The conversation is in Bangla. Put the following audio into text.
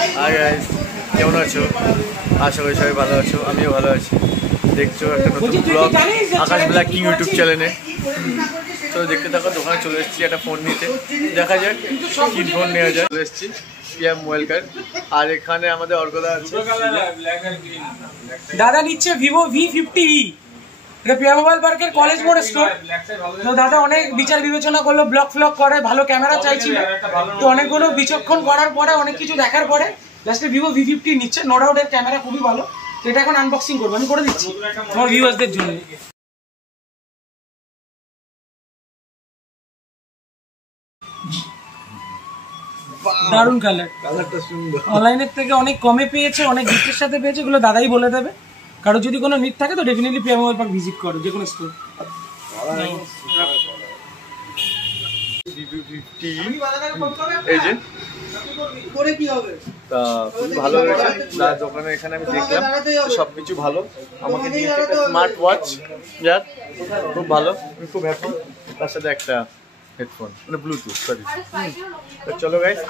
হাই গাইস, কেমন আছো? আশা করি সবাই ভালো আছো, আমিও ভালো আছি। দেখছো একটা নতুন ব্লগ আকাশ ব্ল্যাক কিং ইউটিউব চ্যানেলে। তো দেখতে থাকো, দোকানে চলে এসেছি একটা ফোন নিতে, দেখা যাক কি ফোন নেওয়া যায়। চলে এসেছি পিএম মোবাইল কার্ড, আর এখানে আমাদের অর্গদা আছে। দাদা নিচ্ছে ভিভো V50e, এটা পিএম মোবাইল পার্কের কলেজ মোড় স্টোর। তো দাদা অনেক বিচার বিবেচনা করলো, ব্লগ ফ্লগ করে, ভালো ক্যামেরা চাইছিল, তো অনেকগুলো বিচক্ষণ করার পরে, অনেক কিছু দেখার পরে লাস্টে ভিভো V50 নিচ্ছে। নো ডাউট এর ক্যামেরা খুবই ভালো। তো এটা এখন আনবক্সিং করবো, আমি করে দিচ্ছি আমার ভিউয়ার্সদের জন্য। দারুন কালার, অনলাইনের থেকে অনেক কমে পেয়েছে, অনেক গিফটের সাথে পেয়েছে, এগুলো দাদাই বলে দেবে। কারো যদি কোনো নিড থাকে তো definitely PM mobile park visit করো, যে কোনো স্টোর। এই যে ভালো হয়েছে তার দোকানে, এখানে আমি দেখলাম সবকিছু ভালো। আমাকে দিয়েছে একটা স্মার্ট ওয়াচ, যার খুব ভালো, আমি খুব হ্যাপি। তার সাথে একটা হেডফোন, মানে ব্লুটুথ, সরি। তো চলো গাইস।